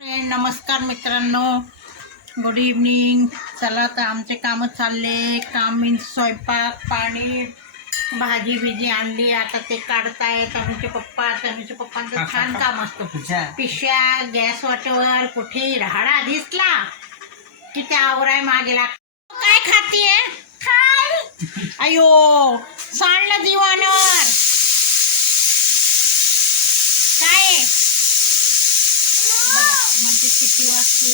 Friend नमस्कार मित्रांनो. Good evening चला तर आमचे कामं चालले. काम मीन्स स्वयंपाक पाणी भाजी बिजी आणली. आता ते काढतायत. आमचे पप्पा तनुचे पप्पांचं छान काम असतं. पिशव्या. गॅस वाटेवर कुठेही राहाडा दिसला? की त्या आवराय मागे लाग काय खातीये? अयो सांडलं दिवाणवर. म्हणजे किती वाजते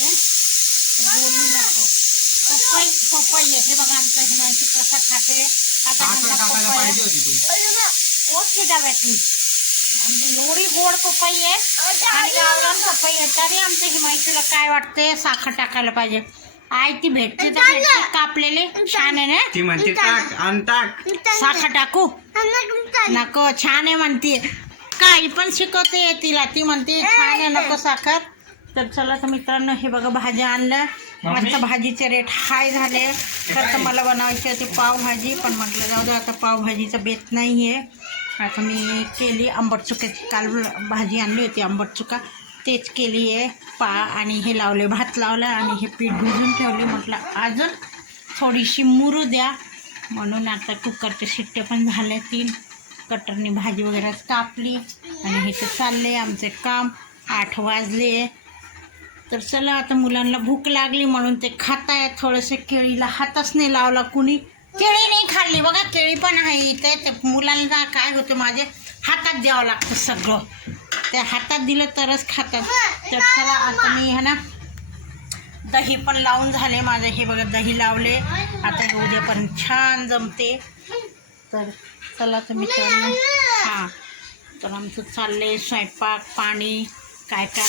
बोलून दाखव पपई पपई आहे हे। बघा आमच्या हिमाची कसा खाते आता. ओके डब्यातली एवढी गोड पपई आहे आणि गावरान पपई आहे तरी आमच्या हिमाचीला काय वाटते साखर टाकायला पाहिजे आई ती भेटते तर भेटते कापलेली छान आहे ना। ती म्हणते टाक आण टाक साखर टाकू। नको छान आहे म्हणते काही पण शिकवते तिला. ती म्हणते छान आहे नको साखर. तर चला तर मित्रांनो हे बघा भाज्या आणल्या. मस्त भाजीचे रेट हाय झाले. तर तर मला बनवायची होती पावभाजी पण म्हटलं जाऊ दे आता पावभाजीचा बेत नाही आहे आता मी केली आंबट चुक्याची काल भाजी आणली होती आंबट चुका. तेच केली आहे पा आणि हे लावले भात लावला आणि हे पीठ भिजून ठेवले. म्हटलं अजून थोडीशी मुरू द्या. म्हणून आता कुकरचे शिट्टे पण झाले तीन. कटरनी भाजी वगैरे कापली आणि हे ते चालले आमचे काम. आठ वाजले. तर चला आता मुलांना भूक लागली म्हणून ते खाताय थोडंसं केळीला हातच नाही लावला कुणी. केळी नाही खाल्ली. बघा केळी पण आहे इथे. ते मुलांना काय होतं माझे? हातात द्यावं लागतं सगळं. ते हातात दिलं तरच खातात. तर चला आता मी है ना दही पण लावून झाले माझे. हे बघा दही लावले. आता हे पण छान जमते. तर चला तर मित्रांनो. हां. तर आमचं चाललंय स्वयंपाक पाणी काय काय